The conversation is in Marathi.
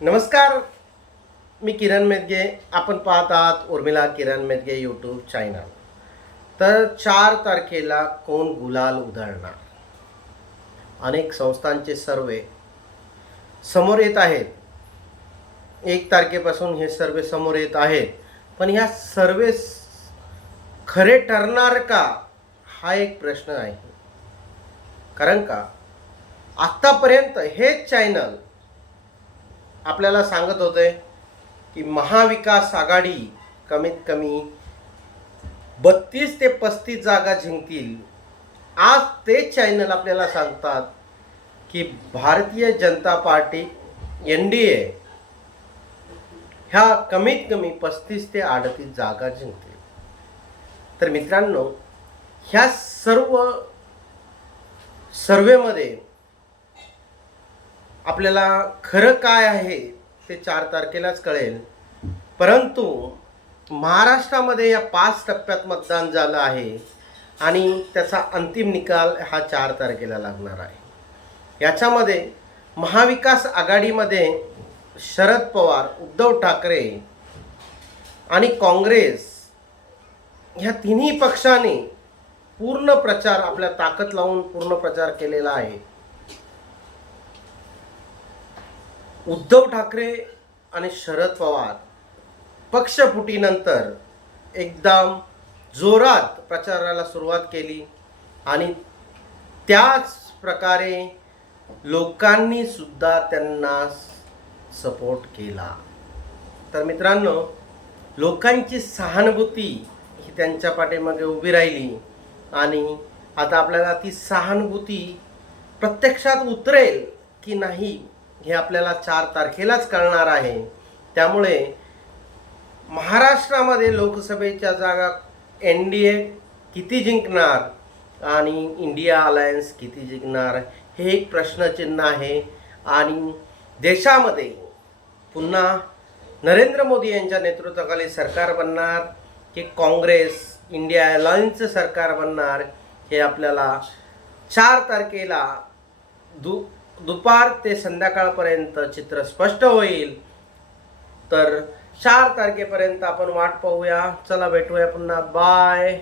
नमस्कार, मी किरण मेदगे. आपण पाहत आहात उर्मिला किरण मेदगे यूट्यूब चॅनल. तर 4 तारखेला कोण गुलाल उधळणार? अनेक संस्थांचे सर्वे समोर येत आहेत. 1 तारखेपासून हे सर्वे समोर येत आहेत. पण ह्या सर्वे खरे ठरणार का, हा एक प्रश्न आहे. कारण का आत्तापर्यंत हेच चॅनल आपल्याला सांगत होते की महाविकास आघाडी कमीत कमी 32 ते 35 जागा जिंकतील. आज ते चॅनल आपल्याला सांगतात की भारतीय जनता पार्टी NDA ह्या कमीत कमी 35 ते 38 जागा जिंकतील. तर मित्रांनो, ह्या सर्व सर्वेमध्ये आपल्याला खरं काय आहे ते 4 तारखेलाच कळेल. परंतु महाराष्ट्रामध्ये या 5 टप्प्यात मतदान झालं आहे आणि त्याचा अंतिम निकाल हा 4 तारखेला लागणार आहे. याच्यामध्ये महाविकास आघाडीमध्ये शरद पवार, उद्धव ठाकरे आणि काँग्रेस ह्या तिन्ही पक्षांनी पूर्ण प्रचार, आपल्या ताकद लावून पूर्ण प्रचार केलेला आहे. उद्धव ठाकरे आणि शरद पवार पक्षफुटीनंतर एकदम जोरात प्रचाराला सुरुवात केली आणि त्याच प्रकारे लोकांनी सुद्धा त्यांना सपोर्ट केला. तर मित्रांनो, लोकांची सहानुभूती ही त्यांच्या पाठीमागे उभी राहिली आणि आता आपल्याला ती सहानुभूती प्रत्यक्षात उतरेल की नाही हे आपल्याला 4 तारखेलाच कळणार आहे. त्यामुळे महाराष्ट्रामध्ये लोकसभेच्या जागा NDA किती जिंकणार आणि इंडिया अलायन्स किती जिंकणार हे एक प्रश्नचिन्ह आहे. आणि देशामध्ये पुन्हा नरेंद्र मोदी यांच्या नेतृत्वाखाली सरकार बनणार की काँग्रेस इंडिया अलायन्सचं सरकार बनणार हे आपल्याला 4 तारखेला दुपार ते संध्याकाळपर्यंत चित्र स्पष्ट होईल. तर 4 तारखेपर्यंत आपण वाट पाहूया. चला, भेटूया पुन्हा. बाय.